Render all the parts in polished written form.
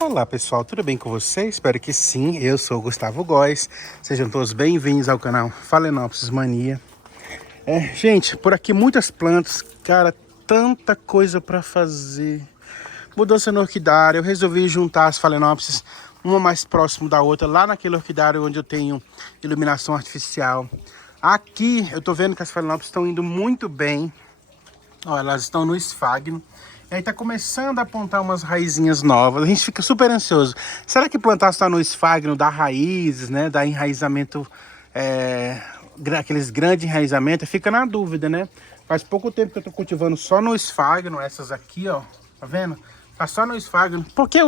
Olá pessoal, tudo bem com vocês? Espero que sim, eu sou o Gustavo Góes. Sejam todos bem-vindos ao canal Phalaenopsis Mania. Gente, por aqui muitas plantas, cara, tanta coisa para fazer. Mudança no orquidário, eu resolvi juntar as Phalaenopsis, uma mais próximo da outra, lá naquele orquidário onde eu tenho iluminação artificial. Aqui eu tô vendo que as Phalaenopsis estão indo muito bem. Ó, elas estão no esfagno. E aí tá começando a apontar umas raizinhas novas. A gente fica super ansioso. Será que plantar só no esfagno dá raízes, né? Dá enraizamento, aqueles grandes enraizamentos? Fica na dúvida, né? Faz pouco tempo que eu tô cultivando só no esfagno, essas aqui, ó. Tá vendo? Tá só no esfagno. Por que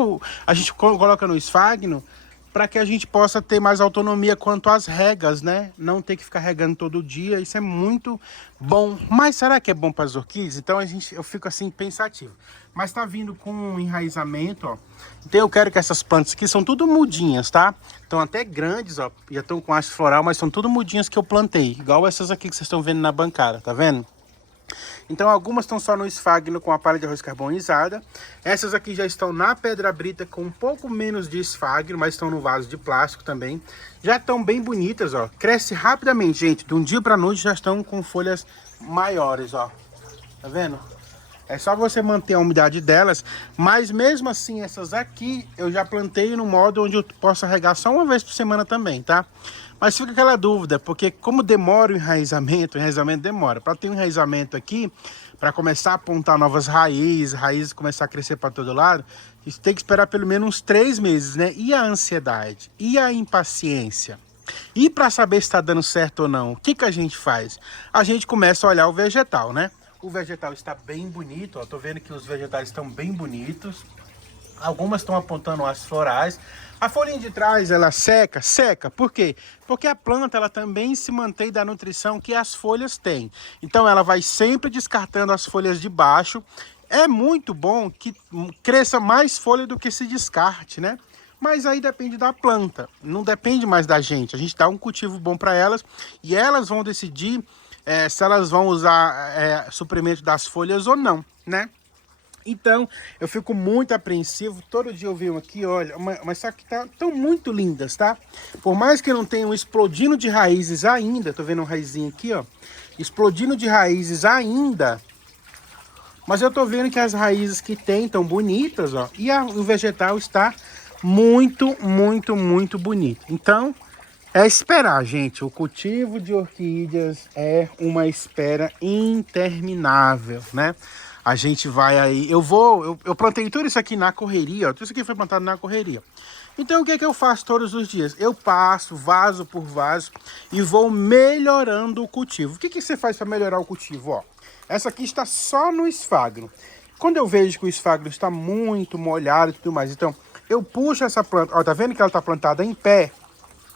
a gente coloca no esfagno? Para que a gente possa ter mais autonomia quanto às regas, né? Não ter que ficar regando todo dia, isso é muito bom. Mas será que é bom para as orquídeas? Então eu fico assim pensativo. Mas tá vindo com um enraizamento, ó. Então eu quero que essas plantas aqui são tudo mudinhas, tá? Estão até grandes, ó. Já estão com haste floral, mas são tudo mudinhas que eu plantei. Igual essas aqui que vocês estão vendo na bancada, tá vendo? Então algumas estão só no esfagno com a palha de arroz carbonizada. Essas aqui já estão na pedra brita com um pouco menos de esfagno, mas estão no vaso de plástico também. Já estão bem bonitas, ó. Cresce rapidamente, gente. De um dia para noite já estão com folhas maiores, ó. Tá vendo? É só você manter a umidade delas, mas mesmo assim essas aqui eu já plantei no modo onde eu posso regar só uma vez por semana também, tá? Mas fica aquela dúvida, porque como demora o enraizamento demora. Para ter um enraizamento aqui, para começar a apontar novas raízes começar a crescer para todo lado, a gente tem que esperar pelo menos uns 3 meses, né? E a ansiedade? E a impaciência? E para saber se está dando certo ou não, o que a gente faz? A gente começa a olhar o vegetal, né? O vegetal está bem bonito, ó. Tô vendo que os vegetais estão bem bonitos. Algumas estão apontando as florais. A folhinha de trás, ela seca. Por quê? Porque a planta, ela também se mantém da nutrição que as folhas têm. Então, ela vai sempre descartando as folhas de baixo. É muito bom que cresça mais folha do que se descarte, né? Mas aí depende da planta, não depende mais da gente. A gente dá um cultivo bom para elas e elas vão decidir se elas vão usar suplemento das folhas ou não, né? Então, eu fico muito apreensivo. Todo dia eu venho aqui, olha, mas só que tão muito lindas, tá? Por mais que não tenham explodindo de raízes ainda, tô vendo uma raizinha aqui, ó, explodindo de raízes ainda, mas eu tô vendo que as raízes que tem tão bonitas, ó, e o vegetal está muito, muito, muito bonito. Então, é esperar, gente. O cultivo de orquídeas é uma espera interminável, né? A gente vai aí... Eu plantei tudo isso aqui na correria, ó. Tudo isso aqui foi plantado na correria. Então, o que é que eu faço todos os dias? Eu passo vaso por vaso e vou melhorando o cultivo. O que você faz para melhorar o cultivo? Ó, essa aqui está só no esfagno. Quando eu vejo que o esfagno está muito molhado e tudo mais, então, eu puxo essa planta... Ó, tá vendo que ela está plantada em pé?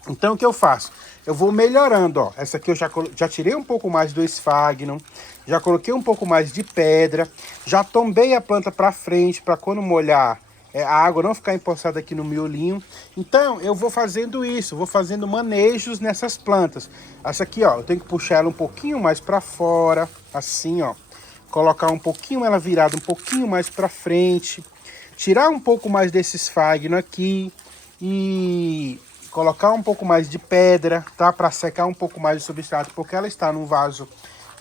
Então, o que eu faço? Eu vou melhorando, ó. Essa aqui eu já tirei um pouco mais do esfagno, já coloquei um pouco mais de pedra, já tombei a planta para frente, para quando molhar a água não ficar empoçada aqui no miolinho. Então, eu vou fazendo isso, vou fazendo manejos nessas plantas. Essa aqui, ó, eu tenho que puxar ela um pouquinho mais para fora, assim, ó. Colocar um pouquinho ela virada um pouquinho mais para frente, tirar um pouco mais desse esfagno aqui e colocar um pouco mais de pedra, tá? Para secar um pouco mais o substrato, porque ela está num vaso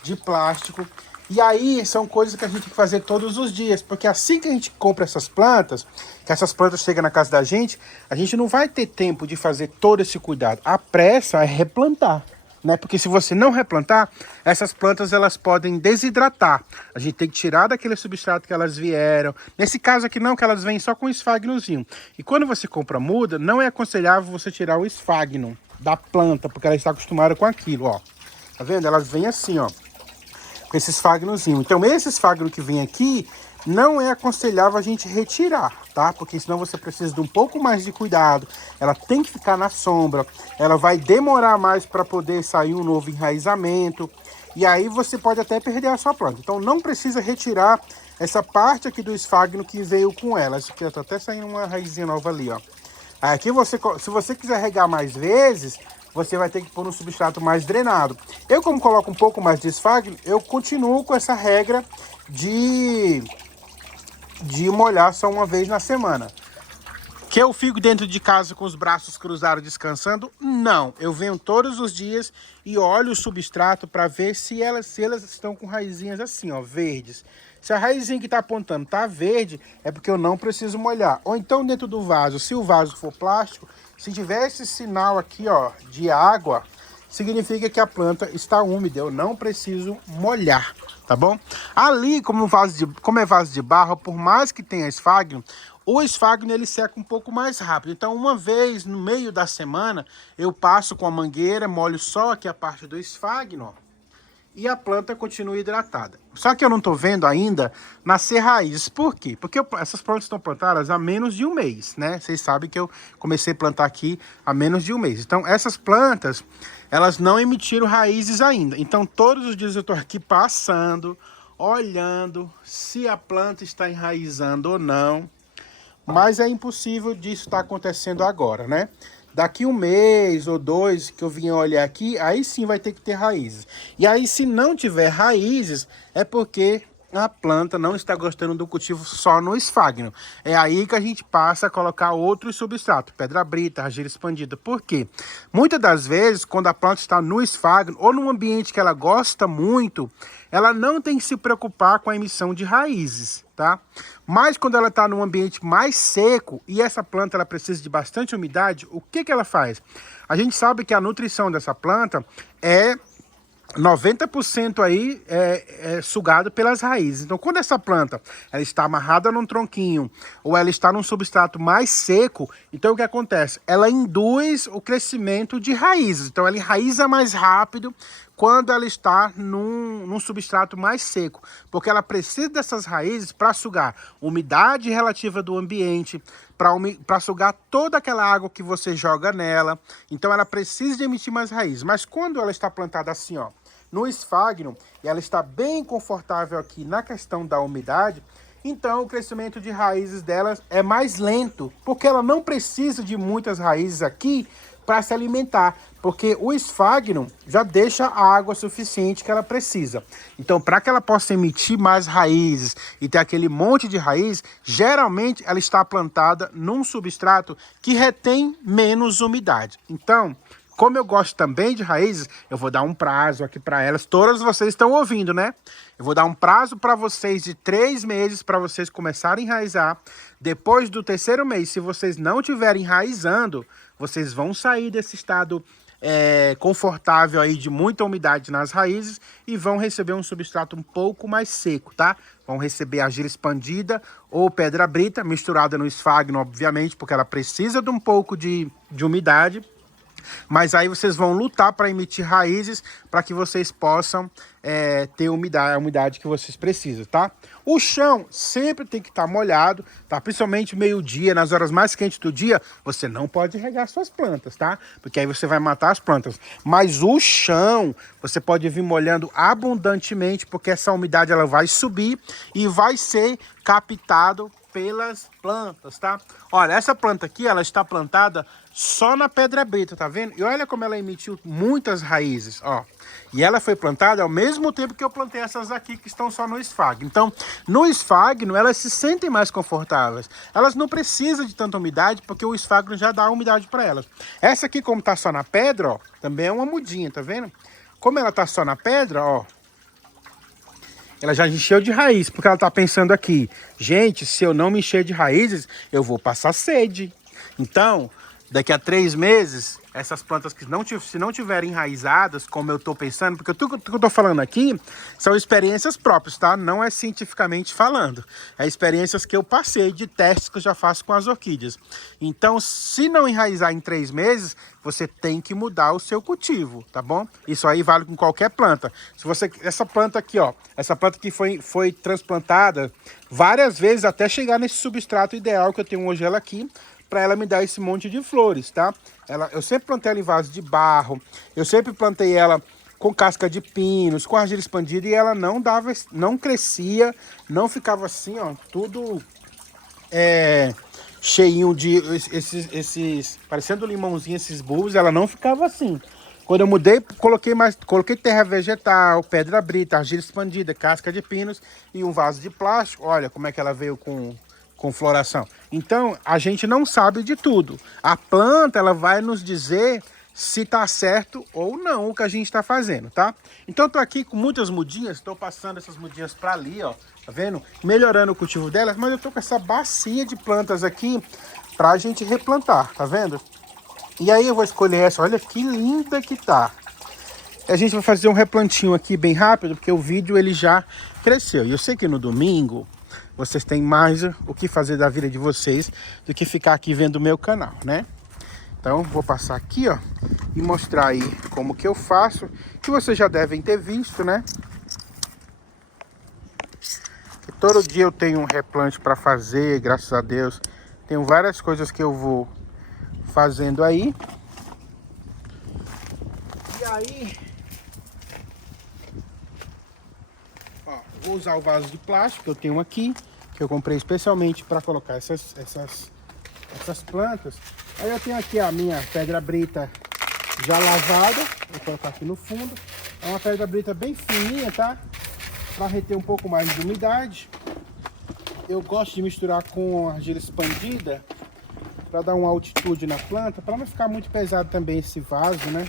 de plástico. E aí são coisas que a gente tem que fazer todos os dias, porque assim que a gente compra essas plantas, que essas plantas chegam na casa da gente, a gente não vai ter tempo de fazer todo esse cuidado. A pressa é replantar, né? Porque se você não replantar, essas plantas elas podem desidratar. A gente tem que tirar daquele substrato que elas vieram. Nesse caso aqui não, que elas vêm só com esfagnozinho. E quando você compra muda, não é aconselhável você tirar o esfagno da planta, porque ela está acostumada com aquilo, ó. Tá vendo? Elas vêm assim, ó, com esse esfagnozinho. Então esse esfagno que vem aqui, não é aconselhável a gente retirar, tá? Porque senão você precisa de um pouco mais de cuidado. Ela tem que ficar na sombra. Ela vai demorar mais para poder sair um novo enraizamento. E aí você pode até perder a sua planta. Então não precisa retirar essa parte aqui do esfagno que veio com ela. Essa aqui tá até saindo uma raizinha nova ali, ó. Aqui se você quiser regar mais vezes, você vai ter que pôr um substrato mais drenado. Eu, como coloco um pouco mais de esfagno, eu continuo com essa regra de molhar só uma vez na semana. Que eu fico dentro de casa com os braços cruzados descansando? Não, eu venho todos os dias e olho o substrato para ver se elas estão com raizinhas assim, ó, verdes. Se a raizinha que está apontando tá verde, é porque eu não preciso molhar. Ou então dentro do vaso, se o vaso for plástico, se tiver esse sinal aqui, ó, de água, significa que a planta está úmida, eu não preciso molhar, tá bom? Ali, como é vaso de barro, por mais que tenha esfagno, o esfagno ele seca um pouco mais rápido. Então, uma vez no meio da semana, eu passo com a mangueira, molho só aqui a parte do esfagno, ó, e a planta continua hidratada. Só que eu não estou vendo ainda nascer raízes. Por quê? Porque essas plantas estão plantadas há menos de um mês, né? Vocês sabem que eu comecei a plantar aqui há menos de um mês. Então, essas plantas, elas não emitiram raízes ainda. Então, todos os dias eu estou aqui passando, olhando se a planta está enraizando ou não. Mas é impossível disso estar acontecendo agora, né? Daqui um mês ou dois que eu vim olhar aqui, aí sim vai ter que ter raízes. E aí, se não tiver raízes, é porque a planta não está gostando do cultivo só no esfagno. É aí que a gente passa a colocar outros substratos, pedra brita, argila expandida. Por quê? Muitas das vezes, quando a planta está no esfagno ou num ambiente que ela gosta muito, ela não tem que se preocupar com a emissão de raízes, tá? Mas quando ela está num ambiente mais seco e essa planta ela precisa de bastante umidade, o que que ela faz? A gente sabe que a nutrição dessa planta é 90% aí é sugado pelas raízes. Então, quando essa planta ela está amarrada num tronquinho ou ela está num substrato mais seco, então o que acontece? Ela induz o crescimento de raízes. Então, ela enraiza mais rápido quando ela está num substrato mais seco, porque ela precisa dessas raízes para sugar umidade relativa do ambiente, para sugar toda aquela água que você joga nela. Então, ela precisa de emitir mais raízes. Mas quando ela está plantada assim, ó, no esfagno, e ela está bem confortável aqui na questão da umidade, então o crescimento de raízes delas é mais lento, porque ela não precisa de muitas raízes aqui para se alimentar, porque o esfagno já deixa a água suficiente que ela precisa. Então, para que ela possa emitir mais raízes e ter aquele monte de raiz, geralmente ela está plantada num substrato que retém menos umidade. Então, como eu gosto também de raízes, eu vou dar um prazo aqui para elas. Todas vocês estão ouvindo, né? Eu vou dar um prazo para vocês de 3 meses para vocês começarem a enraizar. Depois do 3º mês, se vocês não estiverem enraizando, vocês vão sair desse estado confortável aí de muita umidade nas raízes e vão receber um substrato um pouco mais seco, tá? Vão receber argila expandida ou pedra brita misturada no esfagno, obviamente, porque ela precisa de um pouco de umidade. Mas aí vocês vão lutar para emitir raízes para que vocês possam ter a umidade que vocês precisam, tá? O chão sempre tem que estar molhado, tá? Principalmente meio-dia, nas horas mais quentes do dia, você não pode regar suas plantas, tá? Porque aí você vai matar as plantas. Mas o chão, você pode vir molhando abundantemente, porque essa umidade ela vai subir e vai ser captado pelas plantas, tá? Olha, essa planta aqui, ela está plantada só na pedra brita, tá vendo? E olha como ela emitiu muitas raízes, ó. E ela foi plantada ao mesmo tempo que eu plantei essas aqui que estão só no esfagno. Então, no esfagno, elas se sentem mais confortáveis. Elas não precisam de tanta umidade, porque o esfagno já dá umidade para elas. Essa aqui, como tá só na pedra, ó, também é uma mudinha, tá vendo? Como ela tá só na pedra, ó, ela já encheu de raiz, porque ela tá pensando aqui, gente, se eu não me encher de raízes, eu vou passar sede. Então, daqui a 3 meses, essas plantas que se não tiverem enraizadas, como eu estou pensando, porque tudo que eu estou falando aqui são experiências próprias, tá? Não é cientificamente falando. É experiências que eu passei de testes que eu já faço com as orquídeas. Então, se não enraizar em 3 meses, você tem que mudar o seu cultivo, tá bom? Isso aí vale com qualquer planta. Se você, essa planta aqui, ó, essa planta que foi transplantada várias vezes até chegar nesse substrato ideal que eu tenho hoje ela aqui, para ela me dar esse monte de flores, tá? Eu sempre plantei ela em vaso de barro, eu sempre plantei ela com casca de pinos, com argila expandida e ela não crescia, não ficava assim, ó, tudo cheinho de esses parecendo limãozinho, esses bulbos, ela não ficava assim. Quando eu mudei, coloquei terra vegetal, pedra brita, argila expandida, casca de pinos e um vaso de plástico. Olha como é que ela veio com com floração. Então, a gente não sabe de tudo. A planta, ela vai nos dizer se tá certo ou não o que a gente está fazendo, tá? Então, eu tô aqui com muitas mudinhas, estou passando essas mudinhas para ali, ó, tá vendo? Melhorando o cultivo delas, mas eu tô com essa bacia de plantas aqui pra gente replantar, tá vendo? E aí eu vou escolher essa, olha que linda que tá. A gente vai fazer um replantinho aqui bem rápido, porque o vídeo ele já cresceu. E eu sei que no domingo vocês têm mais o que fazer da vida de vocês do que ficar aqui vendo o meu canal, né? Então vou passar aqui, ó, e mostrar aí como que eu faço, que vocês já devem ter visto, né? Que todo dia eu tenho um replante para fazer, graças a Deus. Tenho várias coisas que eu vou fazendo aí. E aí, ó, vou usar o vaso de plástico que eu tenho aqui, que eu comprei especialmente para colocar essas plantas. Aí eu tenho aqui a minha pedra brita já lavada, vou colocar aqui no fundo. É uma pedra brita bem fininha, tá? Para reter um pouco mais de umidade. Eu gosto de misturar com argila expandida para dar uma altitude na planta, para não ficar muito pesado também esse vaso, né?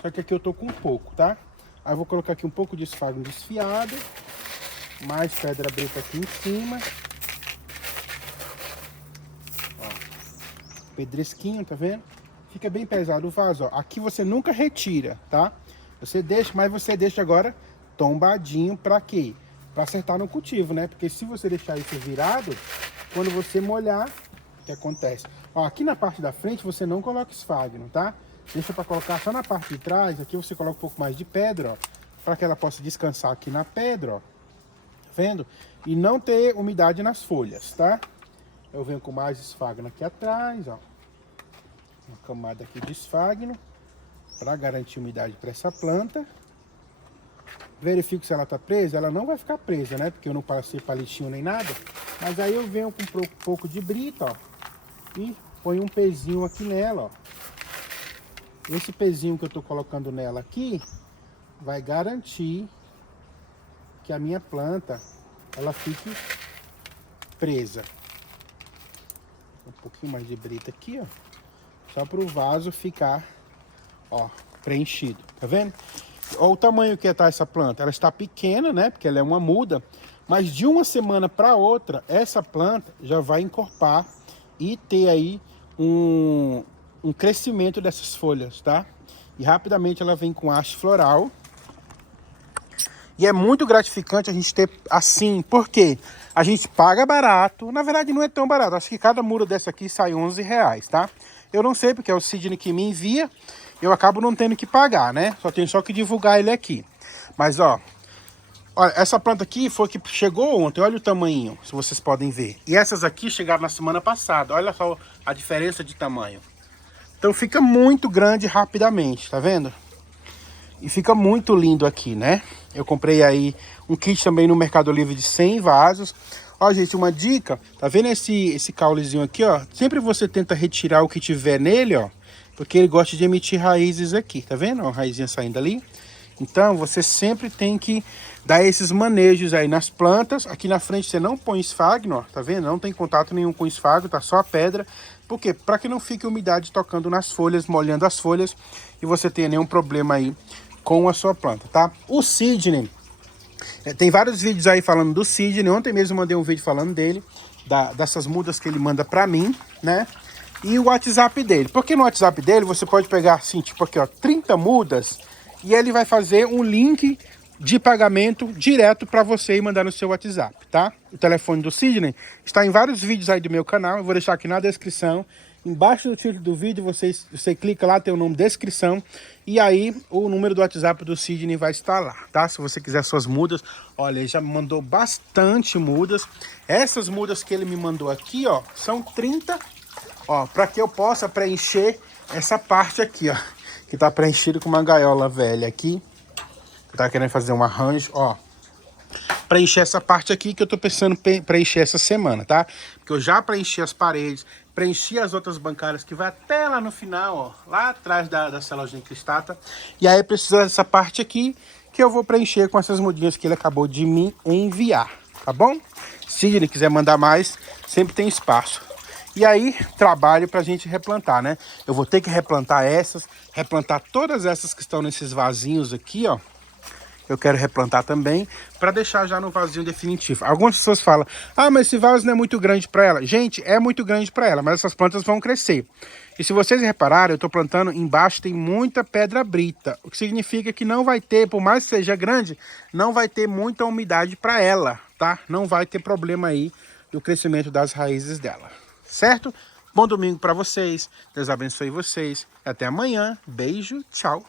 Só que aqui eu tô com um pouco, tá? Aí eu vou colocar aqui um pouco de esfagno desfiado, mais pedra brita aqui em cima. Ó, pedresquinho, tá vendo? Fica bem pesado o vaso, ó. Aqui você nunca retira, tá? Você deixa, mas você deixa agora tombadinho para quê? Para acertar no cultivo, né? Porque se você deixar isso virado, quando você molhar, o que acontece? Ó, aqui na parte da frente você não coloca esfagno, tá? Deixa para colocar só na parte de trás. Aqui você coloca um pouco mais de pedra, ó, para que ela possa descansar aqui na pedra, ó. Tá vendo? E não ter umidade nas folhas, tá? Eu venho com mais esfagno aqui atrás, ó. Uma camada aqui de esfagno para garantir umidade para essa planta. Verifico se ela tá presa. Ela não vai ficar presa, né? Porque eu não passei palitinho nem nada. Mas aí eu venho com um pouco de brita, ó, e ponho um pezinho aqui nela, ó. Esse pezinho que eu tô colocando nela aqui vai garantir que a minha planta ela fique presa. Um pouquinho mais de brita aqui, ó, só para o vaso ficar, ó, preenchido, tá vendo? Olha o tamanho que tá essa planta. Ela está pequena, né? Porque ela é uma muda. Mas de uma semana para outra, essa planta já vai encorpar e ter aí um crescimento dessas folhas, tá? E rapidamente ela vem com haste floral. E é muito gratificante a gente ter assim. Por quê? A gente paga barato. Na verdade não é tão barato. Acho que cada muda dessa aqui sai R$11, tá? Eu não sei porque é o Sidney que me envia. Eu acabo não tendo que pagar, né? Tenho só que divulgar ele aqui. Mas, ó, olha, essa planta aqui foi que chegou ontem. Olha o tamanho, se vocês podem ver. E essas aqui chegaram na semana passada. Olha só a diferença de tamanho. Então fica muito grande rapidamente, tá vendo? E fica muito lindo aqui, né? Eu comprei aí um kit também no Mercado Livre de 100 vasos. Ó, gente, uma dica. Tá vendo esse caulezinho aqui, ó? Sempre você tenta retirar o que tiver nele, ó. Porque ele gosta de emitir raízes aqui, tá vendo? Uma raizinha saindo ali. Então, você sempre tem que dar esses manejos aí nas plantas. Aqui na frente você não põe esfagno, ó, tá vendo? Não tem contato nenhum com esfagno, tá só a pedra. Por quê? Para que não fique umidade tocando nas folhas, molhando as folhas e você tenha nenhum problema aí com a sua planta, tá? O Sidney, tem vários vídeos aí falando do Sidney. Ontem mesmo eu mandei um vídeo falando dele, dessas mudas que ele manda pra mim, né? E o WhatsApp dele. Porque no WhatsApp dele você pode pegar assim, tipo aqui, ó, 30 mudas e ele vai fazer um link de pagamento direto para você e mandar no seu WhatsApp, tá? O telefone do Sidney está em vários vídeos aí do meu canal. Eu vou deixar aqui na descrição. Embaixo do título do vídeo você clica lá, tem o nome descrição. E aí o número do WhatsApp do Sidney vai estar lá, tá? Se você quiser suas mudas. Olha, ele já me mandou bastante mudas. Essas mudas que ele me mandou aqui, ó, são 30. Ó, para que eu possa preencher essa parte aqui, ó, que tá preenchido com uma gaiola velha aqui. Eu tava querendo fazer um arranjo, ó. Preencher essa parte aqui que eu tô pensando preencher essa semana, tá? Porque eu já preenchi as paredes, preenchi as outras bancárias que vai até lá no final, ó, lá atrás da celagem cristata. E aí precisa dessa parte aqui que eu vou preencher com essas mudinhas que ele acabou de me enviar, tá bom? Sidney quiser mandar mais, sempre tem espaço. E aí, trabalho pra gente replantar, né? Eu vou ter que replantar essas, replantar todas essas que estão nesses vasinhos aqui, ó. Eu quero replantar também, para deixar já no vasinho definitivo. Algumas pessoas falam, ah, mas esse vaso não é muito grande para ela. Gente, é muito grande para ela, mas essas plantas vão crescer. E se vocês repararem, eu estou plantando embaixo, tem muita pedra brita. O que significa que não vai ter, por mais que seja grande, não vai ter muita umidade para ela, tá? Não vai ter problema aí do crescimento das raízes dela, certo? Bom domingo para vocês, Deus abençoe vocês. Até amanhã, beijo, tchau.